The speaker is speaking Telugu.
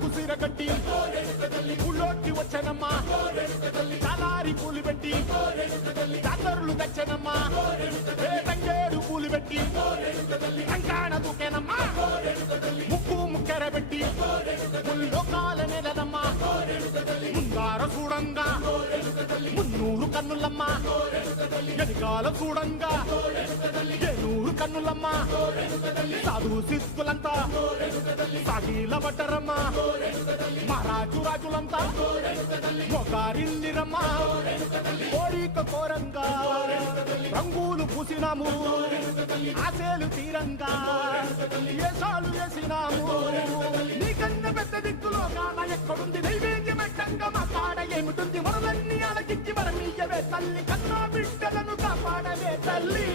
కుసిరగట్టి ఊళ్ళోకి వచ్చనమ్మా చాలారి పూలు పెట్టి జాతరులు తెచ్చనమ్మా తంగేడు పూలు పెట్టి కంకాణ దూకేనమ్మా ముక్కు ముక్కెర పెట్టి ముల్లోకాల నెలనమ్మా ముందార చూడంగా మున్నూరు కన్నులమ్మా ఎనికాల చూడంగా ఏనూరు కన్నులమ్మా సాధు శిస్తులంతా సాగిల పడ్డరమ్మా మహారాజు రాజులంతా మొగారిల్లిరమ్మా కోరిక కోరంగా రంగులు పూసినాము ఆశలు తీరంగా ఏసాలు వేసినాము నీకన్నా పెద్ద దిక్కులో కాన ఎక్కడుంది నైవేద్యం పెట్టంగా మా కాడ ఏమిటుంది మనలన్నీ అలకించి మరమీయవే తల్లి కన్నా బిడ్డలను కాపాడవే తల్లి